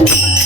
Radha